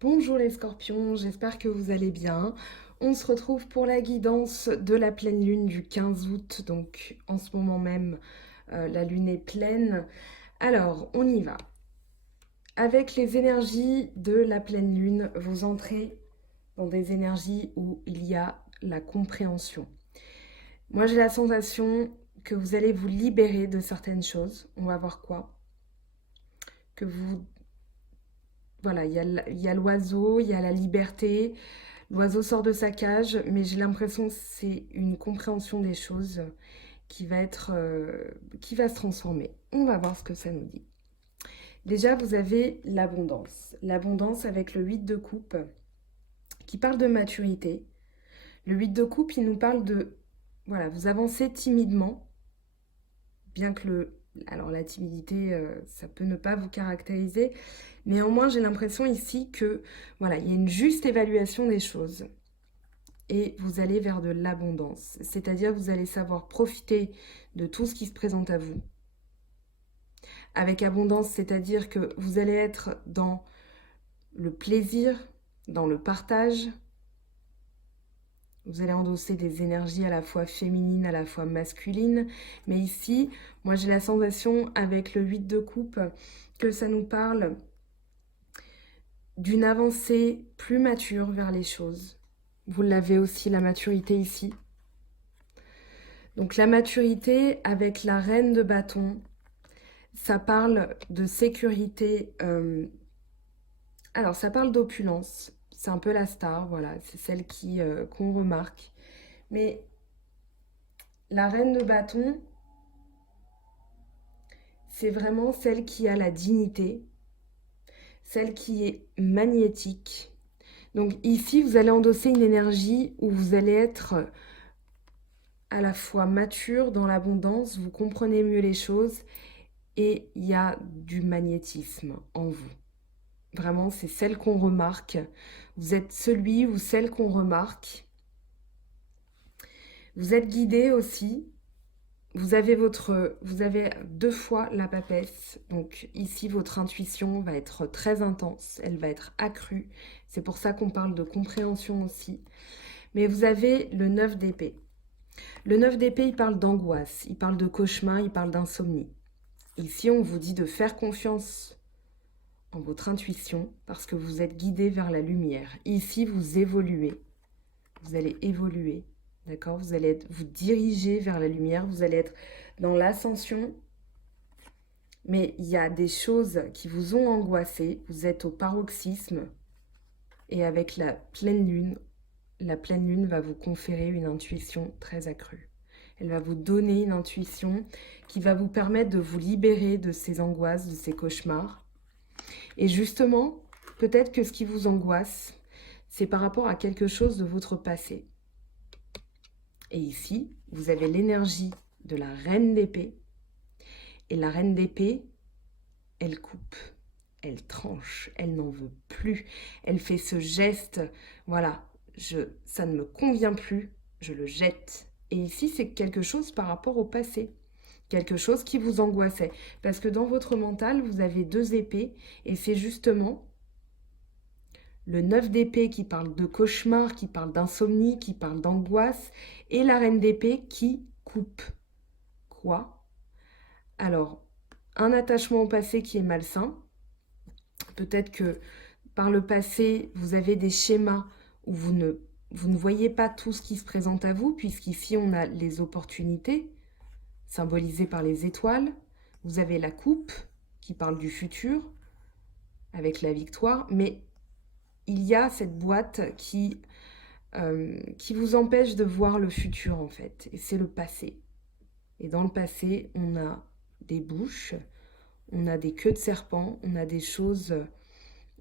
Bonjour les scorpions, j'espère que vous allez bien. On se retrouve pour la guidance de la pleine lune du 15 août, donc en ce moment même la lune est pleine. Alors on y va. Avec les énergies de la pleine lune, vous entrez dans des énergies où il y a la compréhension. Moi j'ai la sensation que vous allez vous libérer de certaines choses. On va voir quoi. Que vous... Voilà, il y a l'oiseau, il y a la liberté. L'oiseau sort de sa cage, mais j'ai l'impression que c'est une compréhension des choses qui va se transformer. On va voir ce que ça nous dit. Déjà, vous avez l'abondance. L'abondance avec le 8 de coupe qui parle de maturité. Le 8 de coupe, il nous parle de... Voilà, vous avancez timidement, bien que alors la timidité, ça peut ne pas vous caractériser. Néanmoins, j'ai l'impression ici que voilà, il y a une juste évaluation des choses. Et vous allez vers de l'abondance. C'est-à-dire vous allez savoir profiter de tout ce qui se présente à vous. Avec abondance, c'est-à-dire que vous allez être dans le plaisir, dans le partage. Vous allez endosser des énergies à la fois féminines, à la fois masculines. Mais ici, moi j'ai la sensation avec le 8 de coupe que ça nous parle d'une avancée plus mature vers les choses. Vous l'avez aussi, la maturité ici. Donc la maturité avec la reine de bâton, ça parle de sécurité. Alors ça parle d'opulence. C'est un peu la star, voilà. C'est celle qu'on remarque. Mais la reine de bâton, c'est vraiment celle qui a la dignité, celle qui est magnétique. Donc ici, vous allez endosser une énergie où vous allez être à la fois mature dans l'abondance, vous comprenez mieux les choses et il y a du magnétisme en vous. Vraiment, c'est celle qu'on remarque. Vous êtes celui ou celle qu'on remarque. Vous êtes guidé aussi. Vous avez deux fois la papesse. Donc ici, votre intuition va être très intense. Elle va être accrue. C'est pour ça qu'on parle de compréhension aussi. Mais vous avez le 9 d'épée. Le 9 d'épée, il parle d'angoisse. Il parle de cauchemar. Il parle d'insomnie. Ici, on vous dit de faire confiance en votre intuition parce que vous êtes guidé vers la lumière. Ici, vous évoluez. Vous allez évoluer, d'accord? Vous allez vous diriger vers la lumière. Vous allez être dans l'ascension. Mais il y a des choses qui vous ont angoissé. Vous êtes au paroxysme. Et avec la pleine lune va vous conférer une intuition très accrue. Elle va vous donner une intuition qui va vous permettre de vous libérer de ces angoisses, de ces cauchemars. Et justement, peut-être que ce qui vous angoisse, c'est par rapport à quelque chose de votre passé. Et ici, vous avez l'énergie de la reine d'épée. Et la reine d'épée, elle coupe, elle tranche, elle n'en veut plus. Elle fait ce geste, voilà, ça ne me convient plus, je le jette. Et ici, c'est quelque chose par rapport au passé. Quelque chose qui vous angoissait. Parce que dans votre mental, vous avez deux épées. Et c'est justement le 9 d'épée qui parle de cauchemar, qui parle d'insomnie, qui parle d'angoisse, et la reine d'épée qui coupe. Quoi? Alors, un attachement au passé qui est malsain. Peut-être que par le passé, vous avez des schémas où vous ne voyez pas tout ce qui se présente à vous, puisqu'ici on a les opportunités, symbolisées par les étoiles. Vous avez la coupe qui parle du futur, avec la victoire, mais il y a cette boîte qui vous empêche de voir le futur en fait, et c'est le passé. Et dans le passé, on a des bouches, on a des queues de serpent, on a des choses...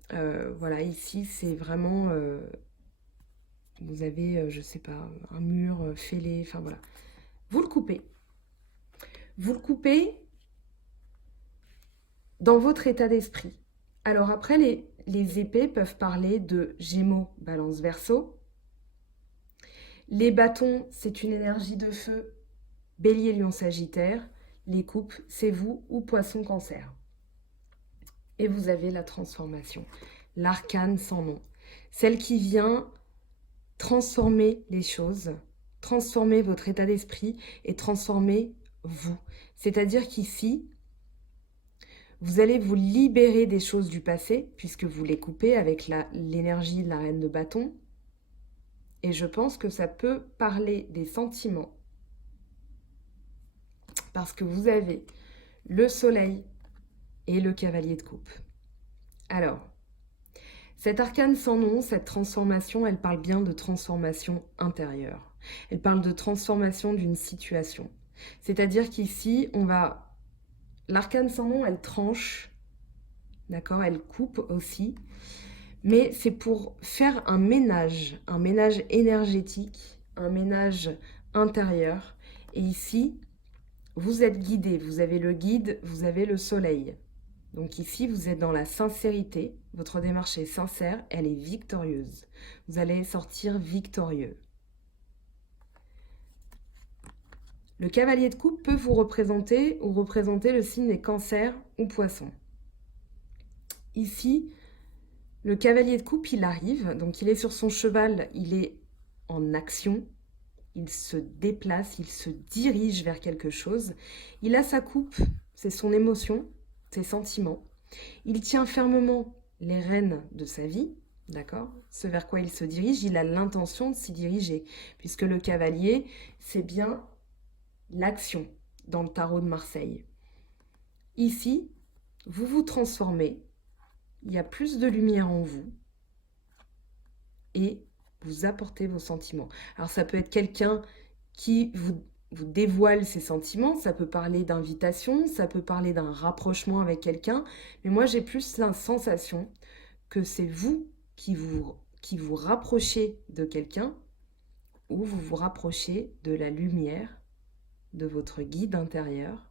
voilà, ici c'est vraiment... vous avez, je sais pas, un mur fêlé, enfin voilà. Vous le coupez. Vous le coupez dans votre état d'esprit. Alors après, les épées peuvent parler de Gémeaux, Balance, Verseau. Les bâtons, c'est une énergie de feu, Bélier, Lion, Sagittaire. Les coupes, c'est vous ou Poisson, Cancer. Et vous avez la transformation. l'arcane sans nom. Celle qui vient transformer les choses, transformer votre état d'esprit et transformer vous. C'est-à-dire qu'ici, vous allez vous libérer des choses du passé, puisque vous les coupez avec l'énergie de la reine de bâton. Et je pense que ça peut parler des sentiments. Parce que vous avez le soleil et le cavalier de coupe. Alors, cette arcane sans nom, cette transformation, elle parle bien de transformation intérieure. Elle parle de transformation d'une situation. C'est-à-dire qu'ici, l'arcane sans nom, elle tranche, d'accord, elle coupe aussi, mais c'est pour faire un ménage énergétique, un ménage intérieur. Et ici, vous êtes guidé, vous avez le guide, vous avez le soleil. Donc ici, vous êtes dans la sincérité, votre démarche est sincère, elle est victorieuse. Vous allez sortir victorieux. Le cavalier de coupe peut vous représenter ou représenter le signe des cancers ou poissons. Ici, le cavalier de coupe, il arrive, donc il est sur son cheval, il est en action, il se déplace, il se dirige vers quelque chose. Il a sa coupe, c'est son émotion, ses sentiments. Il tient fermement les rênes de sa vie, d'accord? Ce vers quoi il se dirige, il a l'intention de s'y diriger, puisque le cavalier, c'est bien l'action dans le tarot de Marseille. Ici, vous vous transformez, il y a plus de lumière en vous, et vous apportez vos sentiments. Alors ça peut être quelqu'un qui vous dévoile ses sentiments, ça peut parler d'invitation, ça peut parler d'un rapprochement avec quelqu'un, mais moi j'ai plus la sensation que c'est vous qui vous rapprochez de quelqu'un ou vous vous rapprochez de la lumière, de votre guide intérieur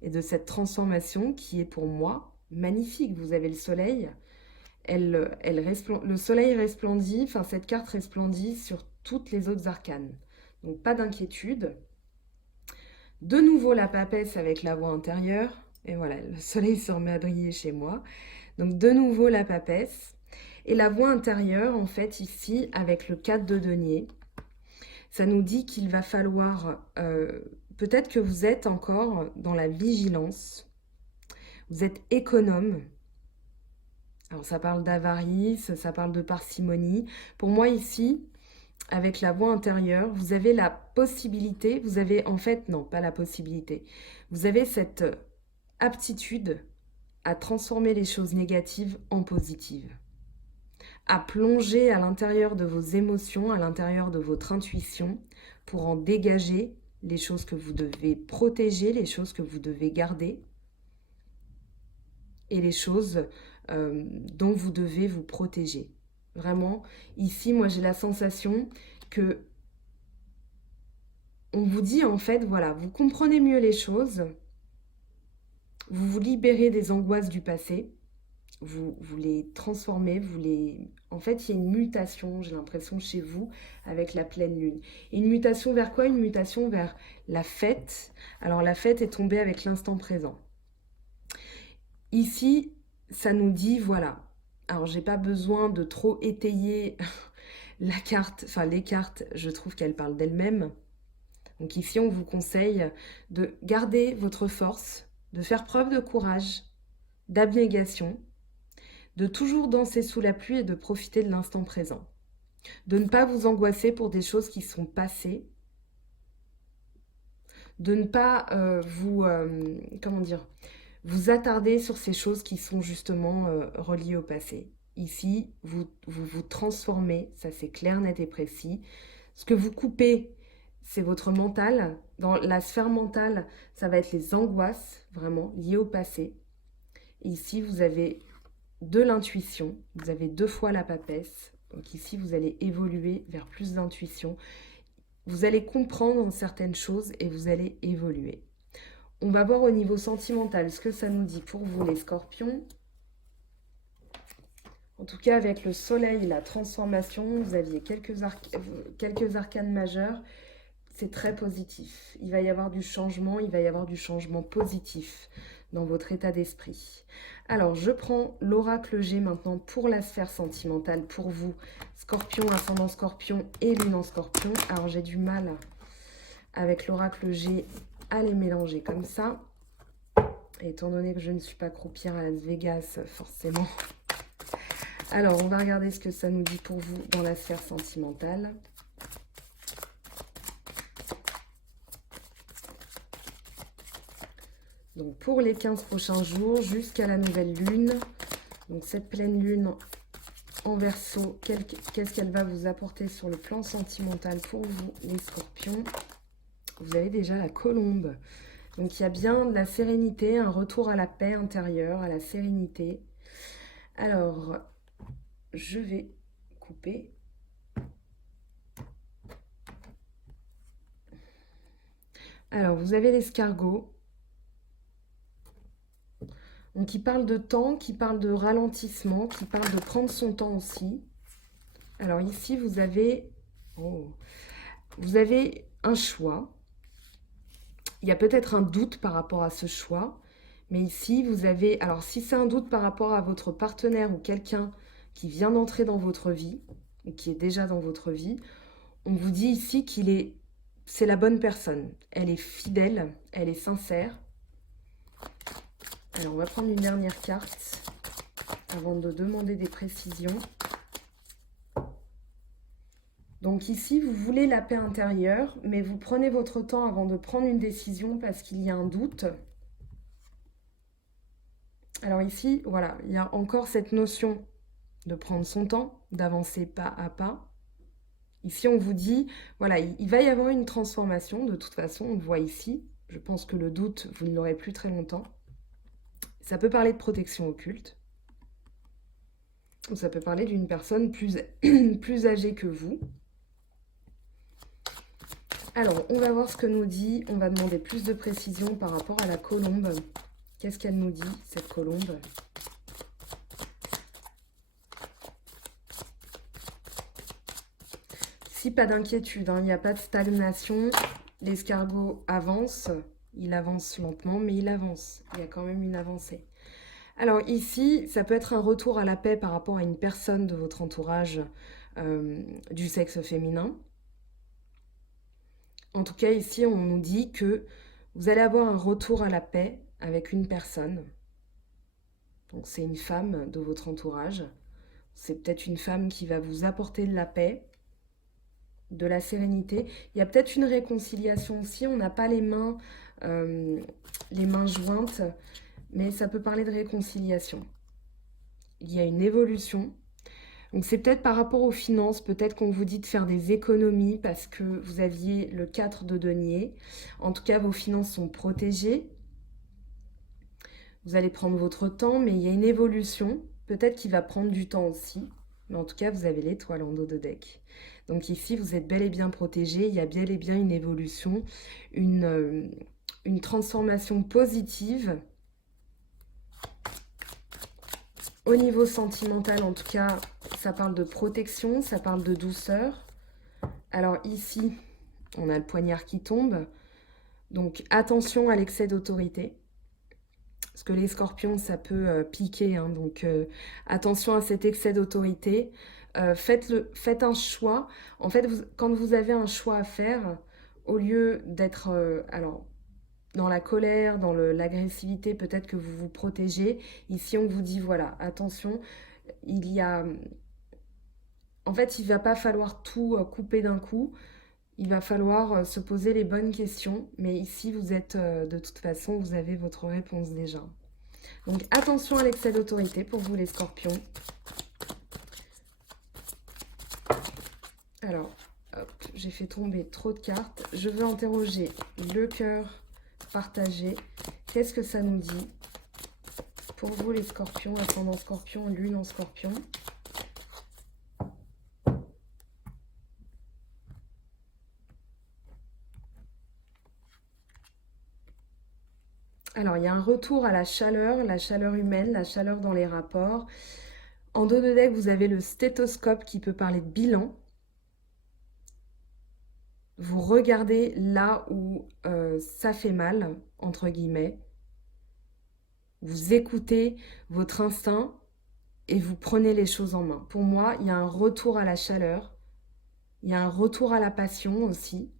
et de cette transformation qui est pour moi magnifique. Vous avez le soleil, le soleil resplendit, enfin cette carte resplendit sur toutes les autres arcanes. Donc pas d'inquiétude. De nouveau la papesse avec la voix intérieure. Et voilà, le soleil se remet à briller chez moi. Donc de nouveau la papesse. Et la voix intérieure, en fait, ici, avec le 4 de denier, ça nous dit qu'il va falloir... peut-être que vous êtes encore dans la vigilance. Vous êtes économe. Alors ça parle d'avarice, ça parle de parcimonie. Pour moi ici, avec la voix intérieure, vous avez la possibilité, vous avez en fait, non, pas la possibilité, vous avez cette aptitude à transformer les choses négatives en positives, à plonger à l'intérieur de vos émotions, à l'intérieur de votre intuition, pour en dégager les choses que vous devez protéger, les choses que vous devez garder, et les choses dont vous devez vous protéger. Vraiment, ici, moi, j'ai la sensation que on vous dit, en fait, voilà, vous comprenez mieux les choses, vous vous libérez des angoisses du passé, vous les transformez, En fait, il y a une mutation, j'ai l'impression, chez vous, avec la pleine lune. Et une mutation vers quoi? Une mutation vers la fête. Alors, la fête est tombée avec l'instant présent. Ici, ça nous dit, voilà. Alors, j'ai pas besoin de trop étayer la carte, enfin les cartes, je trouve qu'elles parlent d'elles-mêmes. Donc ici, on vous conseille de garder votre force, de faire preuve de courage, d'abnégation, de toujours danser sous la pluie et de profiter de l'instant présent. De ne pas vous angoisser pour des choses qui sont passées, de ne pas vous attarder sur ces choses qui sont justement reliées au passé. Ici, vous transformez, ça c'est clair, net et précis. Ce que vous coupez, c'est votre mental. Dans la sphère mentale, ça va être les angoisses, vraiment, liées au passé. Et ici, vous avez de l'intuition, vous avez 2 fois la papesse. Donc ici, vous allez évoluer vers plus d'intuition. Vous allez comprendre certaines choses et vous allez évoluer. On va voir au niveau sentimental ce que ça nous dit pour vous, les scorpions. En tout cas, avec le soleil et la transformation, vous aviez quelques arcanes majeures. C'est très positif. Il va y avoir du changement, il va y avoir du changement positif. dans votre état d'esprit. Alors, je prends l'oracle G maintenant pour la sphère sentimentale, pour vous, Scorpion, ascendant Scorpion et Lune en Scorpion. Alors, j'ai du mal avec l'oracle G à les mélanger comme ça. Et étant donné que je ne suis pas croupière à Las Vegas, forcément. Alors, on va regarder ce que ça nous dit pour vous dans la sphère sentimentale. Donc pour les 15 prochains jours jusqu'à la nouvelle lune, donc cette pleine lune en Verseau, qu'est-ce qu'elle va vous apporter sur le plan sentimental pour vous les scorpions? Vous avez déjà la colombe. Donc il y a bien de la sérénité, un retour à la paix intérieure, à la sérénité. Alors, je vais couper. Alors, vous avez l'escargot. Donc, qui parle de temps, qui parle de ralentissement, qui parle de prendre son temps aussi. Alors ici, vous avez un choix. Il y a peut-être un doute par rapport à ce choix. Mais ici, vous avez... Alors, si c'est un doute par rapport à votre partenaire ou quelqu'un qui vient d'entrer dans votre vie, ou qui est déjà dans votre vie, on vous dit ici c'est la bonne personne. Elle est fidèle, elle est sincère. Alors, on va prendre une dernière carte avant de demander des précisions. Donc ici, vous voulez la paix intérieure, mais vous prenez votre temps avant de prendre une décision parce qu'il y a un doute. Alors ici, voilà, il y a encore cette notion de prendre son temps, d'avancer pas à pas. Ici, on vous dit, voilà, il va y avoir une transformation, de toute façon, on le voit ici. Je pense que le doute, vous ne l'aurez plus très longtemps. Ça peut parler de protection occulte. Ou ça peut parler d'une personne plus, plus âgée que vous. Alors, on va voir ce que nous dit. On va demander plus de précision par rapport à la colombe. Qu'est-ce qu'elle nous dit, cette colombe? Si, pas d'inquiétude, hein, il n'y a pas de stagnation. L'escargot avance. Il avance lentement, mais il avance. Il y a quand même une avancée. Alors ici, ça peut être un retour à la paix par rapport à une personne de votre entourage du sexe féminin. En tout cas, ici, on nous dit que vous allez avoir un retour à la paix avec une personne. Donc c'est une femme de votre entourage. C'est peut-être une femme qui va vous apporter de la paix, de la sérénité. Il y a peut-être une réconciliation aussi. On n'a pas les mains jointes, mais ça peut parler de réconciliation. Il y a une évolution. Donc c'est peut-être par rapport aux finances, peut-être qu'on vous dit de faire des économies parce que vous aviez le 4 de denier. En tout cas, vos finances sont protégées. Vous allez prendre votre temps, mais il y a une évolution. Peut-être qu'il va prendre du temps aussi. Mais en tout cas, vous avez l'étoile en dos de deck. Donc ici, vous êtes bel et bien protégé. Il y a bel et bien une évolution, une transformation positive. Au niveau sentimental, en tout cas, ça parle de protection, ça parle de douceur. Alors ici, on a le poignard qui tombe. Donc attention à l'excès d'autorité. Parce que les scorpions, ça peut piquer. Hein, donc attention à cet excès d'autorité. Faites un choix. En fait, quand vous avez un choix à faire, au lieu d'être dans la colère, dans l'agressivité, peut-être que vous vous protégez. Ici, on vous dit, voilà, attention, il y a... En fait, il ne va pas falloir tout couper d'un coup. Il va falloir se poser les bonnes questions. Mais ici, vous êtes, de toute façon, vous avez votre réponse déjà. Donc, attention à l'excès d'autorité pour vous, les scorpions. Alors, hop, j'ai fait tomber trop de cartes. Je veux interroger le cœur partagé. Qu'est-ce que ça nous dit pour vous, les scorpions, ascendant scorpion, lune en scorpion? Alors, il y a un retour à la chaleur humaine, la chaleur dans les rapports. En dos de deck, vous avez le stéthoscope qui peut parler de bilan. Vous regardez là où ça fait mal, entre guillemets. vous écoutez votre instinct et vous prenez les choses en main. Pour moi, il y a un retour à la chaleur, il y a un retour à la passion aussi.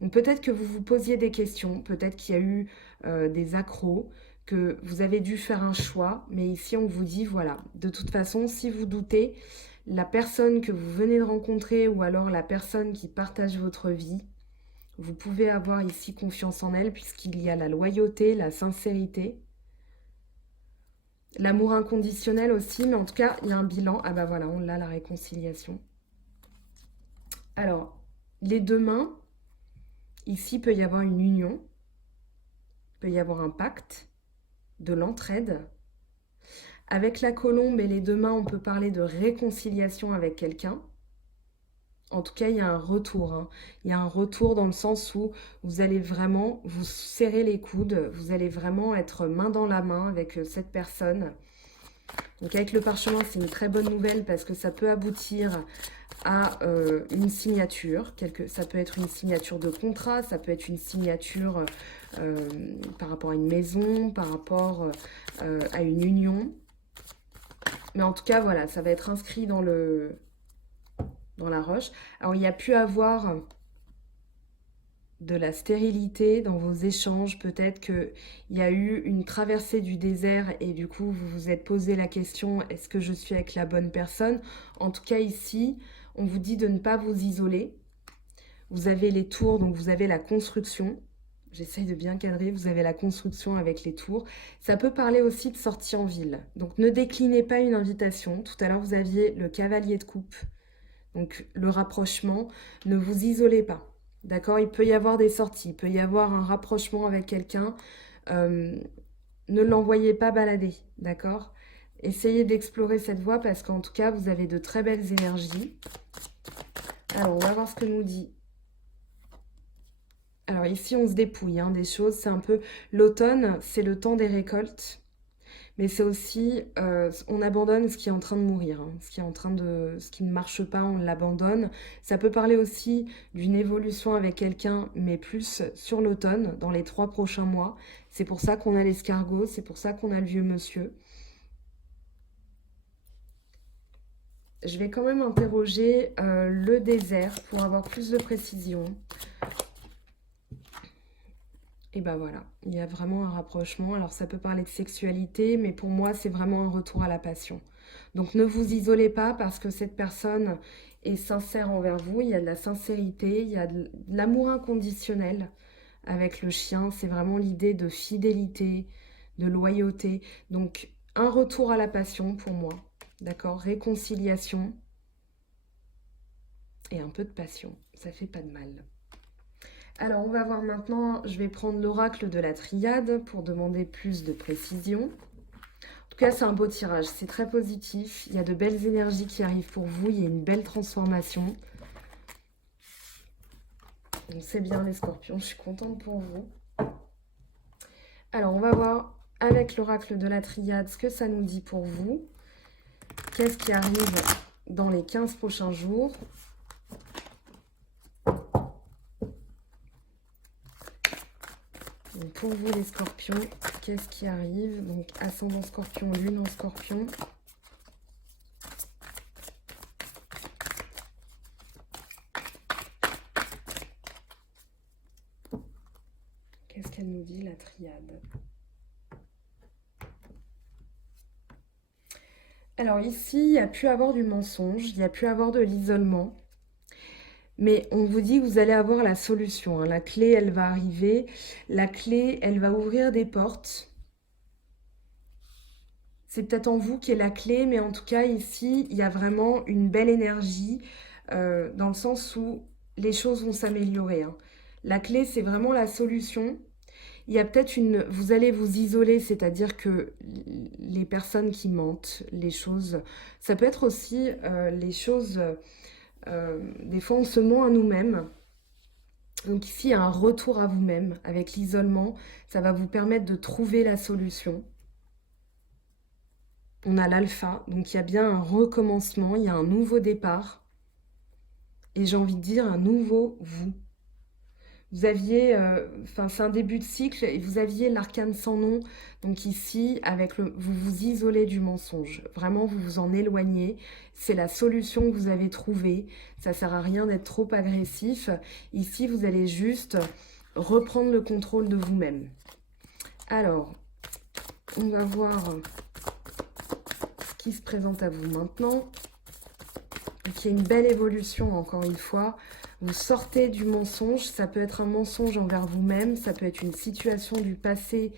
Donc peut-être que vous vous posiez des questions, peut-être qu'il y a eu des accros, que vous avez dû faire un choix, mais ici on vous dit voilà, de toute façon, si vous doutez, la personne que vous venez de rencontrer ou alors la personne qui partage votre vie, vous pouvez avoir ici confiance en elle puisqu'il y a la loyauté, la sincérité, l'amour inconditionnel aussi, mais en tout cas, il y a un bilan. Ah bah voilà, on l'a, la réconciliation. Alors, les deux mains, ici, peut y avoir une union, peut y avoir un pacte, de l'entraide. Avec la colombe et les deux mains, on peut parler de réconciliation avec quelqu'un. En tout cas, il y a un retour, hein. Il y a un retour dans le sens où vous allez vraiment vous serrer les coudes, vous allez vraiment être main dans la main avec cette personne. Donc avec le parchemin, c'est une très bonne nouvelle parce que ça peut aboutir à une signature. Ça peut être une signature de contrat, ça peut être une signature par rapport à une maison, par rapport à une union. Mais en tout cas, voilà, ça va être inscrit dans la roche. Alors, il y a pu avoir de la stérilité dans vos échanges. Peut-être qu'il y a eu une traversée du désert et du coup, vous vous êtes posé la question, est-ce que je suis avec la bonne personne? En tout cas, ici, on vous dit de ne pas vous isoler. Vous avez les tours, donc vous avez la construction. J'essaye de bien cadrer, vous avez la construction avec les tours. Ça peut parler aussi de sortie en ville. Donc ne déclinez pas une invitation. Tout à l'heure, vous aviez le cavalier de coupe. Donc le rapprochement, ne vous isolez pas. D'accord? Il peut y avoir des sorties, il peut y avoir un rapprochement avec quelqu'un. Ne l'envoyez pas balader. D'accord? Essayez d'explorer cette voie parce qu'en tout cas, vous avez de très belles énergies. Alors, on va voir ce que nous dit. Alors ici, on se dépouille hein, des choses. C'est un peu l'automne, c'est le temps des récoltes. Mais c'est aussi, on abandonne ce qui est en train de mourir, hein, ce qui ne marche pas, on l'abandonne. Ça peut parler aussi d'une évolution avec quelqu'un, mais plus sur l'automne, dans les 3 prochains mois. C'est pour ça qu'on a l'escargot, c'est pour ça qu'on a le vieux monsieur. Je vais quand même interroger le désert pour avoir plus de précision. Et ben voilà, il y a vraiment un rapprochement. Alors ça peut parler de sexualité, mais pour moi c'est vraiment un retour à la passion. Donc ne vous isolez pas parce que cette personne est sincère envers vous. Il y a de la sincérité, il y a de l'amour inconditionnel avec le chien. C'est vraiment l'idée de fidélité, de loyauté. Donc un retour à la passion pour moi. D'accord? Réconciliation et un peu de passion. Ça fait pas de mal. Alors, on va voir maintenant, je vais prendre l'oracle de la triade pour demander plus de précision. En tout cas, c'est un beau tirage, c'est très positif. Il y a de belles énergies qui arrivent pour vous, il y a une belle transformation. Donc, c'est bien les scorpions, je suis contente pour vous. Alors, on va voir avec l'oracle de la triade ce que ça nous dit pour vous. Qu'est-ce qui arrive dans les 15 prochains jours? Donc pour vous les scorpions, qu'est-ce qui arrive? Donc ascendant scorpion, lune en scorpion. Qu'est-ce qu'elle nous dit la triade? Alors ici, il y a pu avoir du mensonge, il y a pu avoir de l'isolement. Mais on vous dit que vous allez avoir la solution, hein. La clé, elle va arriver. La clé, elle va ouvrir des portes. C'est peut-être en vous qui est la clé, mais en tout cas, ici, il y a vraiment une belle énergie dans le sens où les choses vont s'améliorer, hein. La clé, c'est vraiment la solution. Il y a peut-être une... Vous allez vous isoler, c'est-à-dire que les personnes qui mentent, les choses... Ça peut être aussi les choses... des fois, on se ment à nous-mêmes. Donc ici, il y a un retour à vous-même. Avec l'isolement, ça va vous permettre de trouver la solution. On a l'alpha, donc il y a bien un recommencement, il y a un nouveau départ. Et j'ai envie de dire un nouveau vous. Vous aviez, enfin c'est un début de cycle et vous aviez l'arcane sans nom. Donc ici, avec vous vous isolez du mensonge. Vraiment, vous vous en éloignez. C'est la solution que vous avez trouvée. Ça sert à rien d'être trop agressif. Ici, vous allez juste reprendre le contrôle de vous-même. Alors, on va voir ce qui se présente à vous maintenant. Donc, il y a une belle évolution, encore une fois. Vous sortez du mensonge. Ça peut être un mensonge envers vous-même. Ça peut être une situation du passé.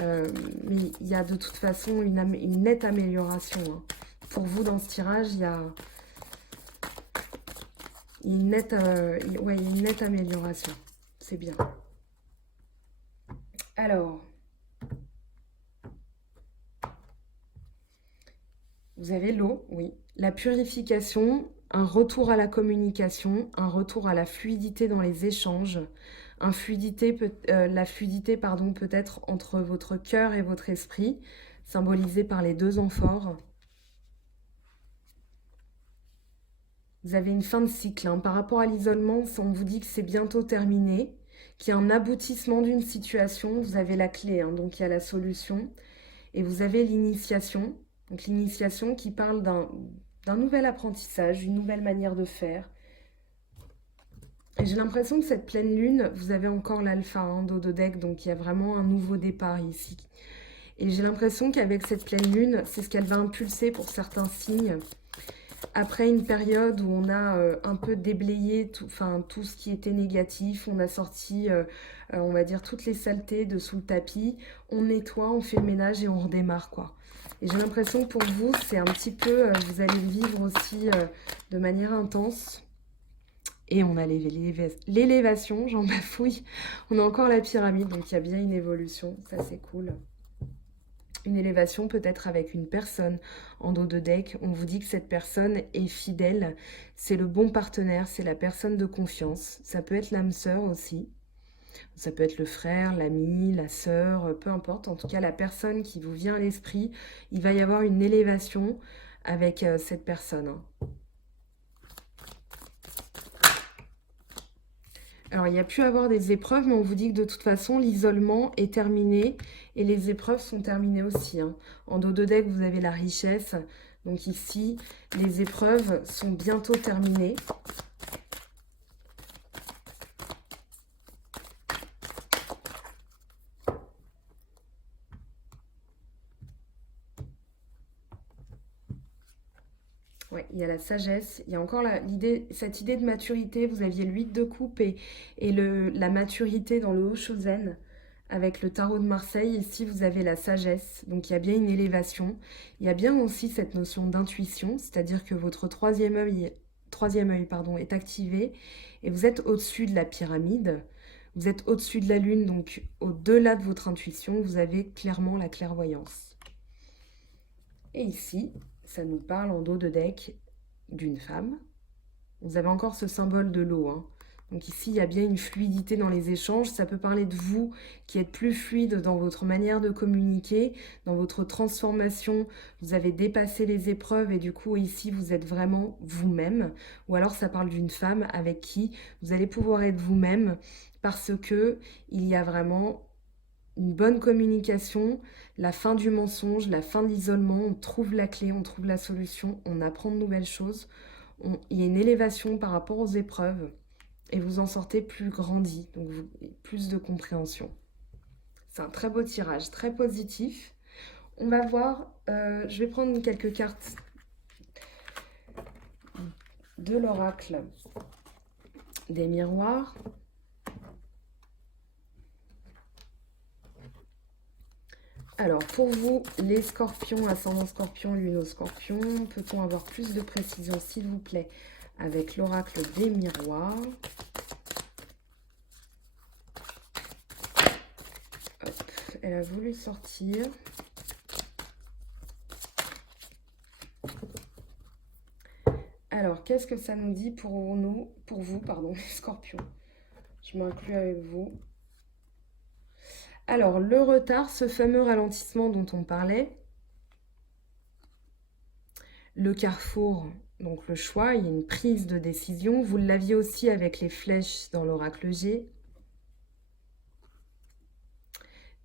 Mais il y a de toute façon une nette amélioration. Hein. Pour vous, dans ce tirage, il y a une nette, ouais, une nette amélioration. C'est bien. Alors, vous avez l'eau, oui. La purification, un retour à la communication, un retour à la fluidité dans les échanges, la fluidité pardon, peut-être entre votre cœur et votre esprit, symbolisé par les deux amphores. Vous avez une fin de cycle. Hein. Par rapport à l'isolement, on vous dit que c'est bientôt terminé, qu'il y a un aboutissement d'une situation. Vous avez la clé, hein, donc il y a la solution. Et vous avez l'initiation. Donc l'initiation qui parle d'un nouvel apprentissage, une nouvelle manière de faire. Et j'ai l'impression que cette pleine lune, vous avez encore l'alpha hein, d'Ododec, donc il y a vraiment un nouveau départ ici. Et j'ai l'impression qu'avec cette pleine lune, c'est ce qu'elle va impulser pour certains signes. Après une période où on a un peu déblayé tout ce qui était négatif, on a sorti, on va dire, toutes les saletés de sous le tapis, on nettoie, on fait le ménage et on redémarre, quoi. Et j'ai l'impression que pour vous, c'est un petit peu, vous allez le vivre aussi de manière intense. Et on a l'élévation, j'en bafouille. On a encore la pyramide, donc il y a bien une évolution, ça c'est cool. Une élévation peut-être avec une personne en dos de deck. On vous dit que cette personne est fidèle, c'est le bon partenaire, c'est la personne de confiance. Ça peut être l'âme sœur aussi. Ça peut être le frère, l'ami, la sœur, peu importe. En tout cas, la personne qui vous vient à l'esprit, il va y avoir une élévation avec cette personne. Hein. Alors, il y a pu avoir des épreuves, mais on vous dit que de toute façon, l'isolement est terminé et les épreuves sont terminées aussi. Hein. En dos de deck, vous avez la richesse. Donc ici, les épreuves sont bientôt terminées. Ouais, il y a la sagesse, il y a encore cette idée de maturité. Vous aviez le 8 de coupe et la maturité dans le Haut-Shozen avec le tarot de Marseille. Ici, vous avez la sagesse, donc il y a bien une élévation. Il y a bien aussi cette notion d'intuition, c'est-à-dire que votre troisième œil pardon, est activé et vous êtes au-dessus de la pyramide. Vous êtes au-dessus de la lune, donc au-delà de votre intuition, vous avez clairement la clairvoyance. Et ici, ça nous parle en dos de deck d'une femme. Vous avez encore ce symbole de l'eau. Hein. Donc ici, il y a bien une fluidité dans les échanges. Ça peut parler de vous qui êtes plus fluide dans votre manière de communiquer, dans votre transformation. Vous avez dépassé les épreuves et du coup, ici, vous êtes vraiment vous-même. Ou alors, ça parle d'une femme avec qui vous allez pouvoir être vous-même parce que il y a vraiment une bonne communication, la fin du mensonge, la fin de l'isolement, on trouve la clé, on trouve la solution, on apprend de nouvelles choses, il y a une élévation par rapport aux épreuves et vous en sortez plus grandi, donc plus de compréhension. C'est un très beau tirage, très positif. On va voir, je vais prendre quelques cartes de l'oracle des miroirs. Alors, pour vous, les scorpions, ascendant scorpion, lune au scorpion, peut-on avoir plus de précision, s'il vous plaît, avec l'oracle des miroirs? Hop, elle a voulu sortir. Alors, qu'est-ce que ça nous dit pour vous, pardon, les scorpions? Je m'inclus avec vous. Alors, le retard, ce fameux ralentissement dont on parlait, le carrefour, donc le choix, il y a une prise de décision. Vous l'aviez aussi avec les flèches dans l'oracle G.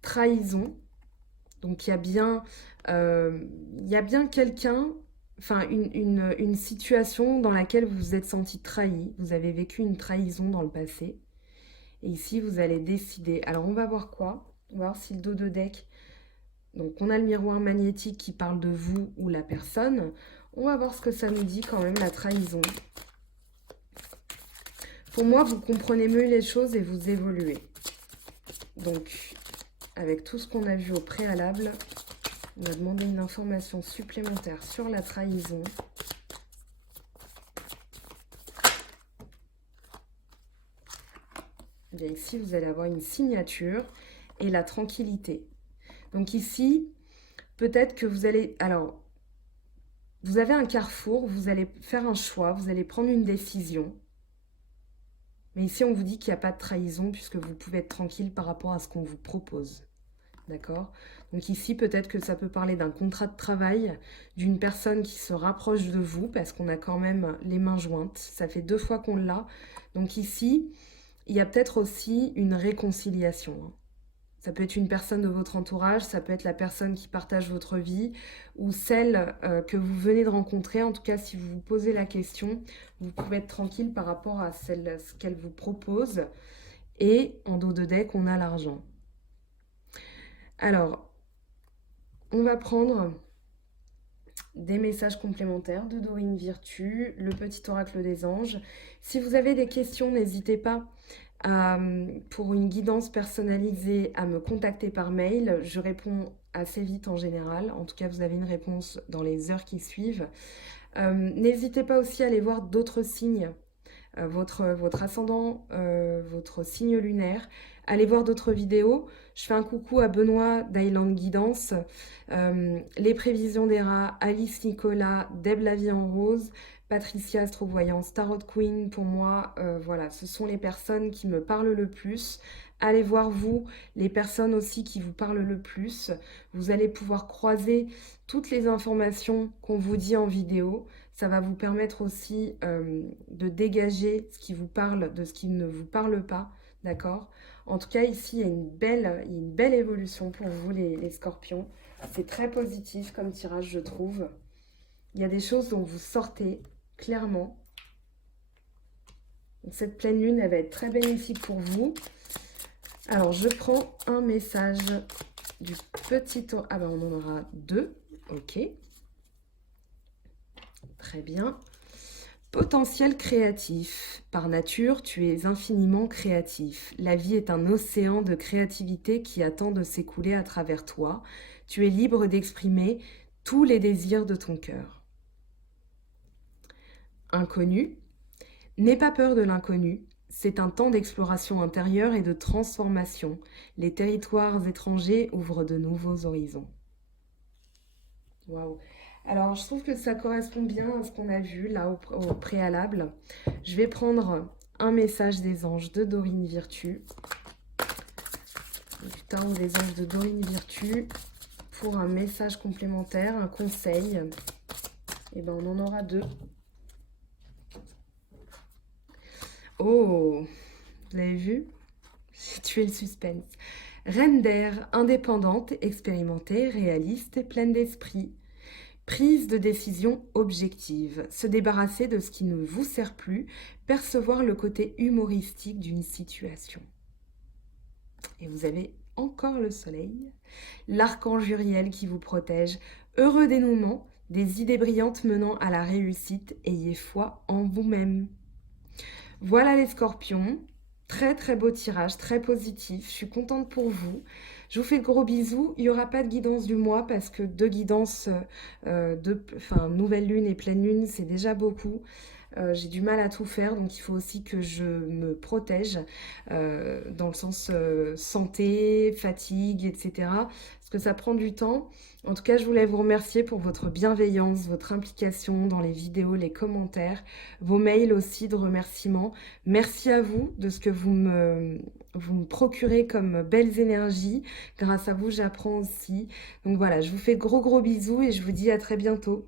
trahison. Donc il y a bien quelqu'un, enfin une situation dans laquelle vous vous êtes senti trahi, vous avez vécu une trahison dans le passé. Et ici, vous allez décider. Alors, on va voir quoi? On va voir si le dos de deck. Donc, on a le miroir magnétique qui parle de vous ou la personne. On va voir ce que ça nous dit quand même, la trahison. Pour moi, vous comprenez mieux les choses et vous évoluez. Donc, avec tout ce qu'on a vu au préalable, on va demander une information supplémentaire sur la trahison. Et bien ici, vous allez avoir une signature et la tranquillité. Donc ici, peut-être que vous allez... Alors, vous avez un carrefour, vous allez faire un choix, vous allez prendre une décision. Mais ici, on vous dit qu'il n'y a pas de trahison puisque vous pouvez être tranquille par rapport à ce qu'on vous propose. D'accord? Donc ici, peut-être que ça peut parler d'un contrat de travail, d'une personne qui se rapproche de vous parce qu'on a quand même les mains jointes. Ça fait 2 fois qu'on l'a. Donc ici, il y a peut-être aussi une réconciliation. Ça peut être une personne de votre entourage, ça peut être la personne qui partage votre vie ou celle que vous venez de rencontrer. En tout cas, si vous vous posez la question, vous pouvez être tranquille par rapport à ce qu'elle vous propose. Et en dos de deck, on a l'argent. Alors, on va prendre des messages complémentaires de Dorine Virtue, le petit oracle des anges. Si vous avez des questions, n'hésitez pas pour une guidance personnalisée à me contacter par mail. Je réponds assez vite en général. En tout cas, vous avez une réponse dans les heures qui suivent. N'hésitez pas aussi à aller voir d'autres signes, votre ascendant, votre signe lunaire. Allez voir d'autres vidéos. Je fais un coucou à Benoît d'Island Guidance, les prévisions des rats, Alice Nicolas, Deb la vie en rose, Patricia Astrovoyance, Tarot Queen pour moi. Voilà, ce sont les personnes qui me parlent le plus. Allez voir vous, les personnes aussi qui vous parlent le plus. Vous allez pouvoir croiser toutes les informations qu'on vous dit en vidéo. Ça va vous permettre aussi de dégager ce qui vous parle de ce qui ne vous parle pas, d'accord? En tout cas, ici, il y a une belle évolution pour vous, les scorpions. C'est très positif comme tirage, je trouve. Il y a des choses dont vous sortez, clairement. Donc, cette pleine lune, elle va être très bénéfique pour vous. Alors, je prends un message du petit... Ah ben, on en aura 2. Ok. Très bien. Potentiel créatif. Par nature, tu es infiniment créatif. La vie est un océan de créativité qui attend de s'écouler à travers toi. Tu es libre d'exprimer tous les désirs de ton cœur. Inconnu. N'aie pas peur de l'inconnu. C'est un temps d'exploration intérieure et de transformation. Les territoires étrangers ouvrent de nouveaux horizons. Waouh! Alors, je trouve que ça correspond bien à ce qu'on a vu là au préalable. Je vais prendre un message des anges de Dorine Virtue. Du tarot des anges de Dorine Virtue pour un message complémentaire, un conseil. Et ben, on en aura 2. Oh! Vous avez vu? J'ai tué le suspense. Reine d'air, indépendante, expérimentée, réaliste et pleine d'esprit. Prise de décision objective, se débarrasser de ce qui ne vous sert plus, percevoir le côté humoristique d'une situation. Et vous avez encore le soleil, l'archange Uriel qui vous protège, heureux dénouement, des idées brillantes menant à la réussite, ayez foi en vous-même. Voilà les scorpions, très très beau tirage, très positif, je suis contente pour vous. Je vous fais de gros bisous. Il n'y aura pas de guidance du mois parce que 2 guidances, nouvelle lune et pleine lune, c'est déjà beaucoup. J'ai du mal à tout faire, donc il faut aussi que je me protège dans le sens santé, fatigue, etc. Parce que ça prend du temps. En tout cas, je voulais vous remercier pour votre bienveillance, votre implication dans les vidéos, les commentaires, vos mails aussi de remerciements. Merci à vous de ce que vous me procurez comme belles énergies. Grâce à vous, j'apprends aussi. Donc voilà, je vous fais de gros bisous et je vous dis à très bientôt.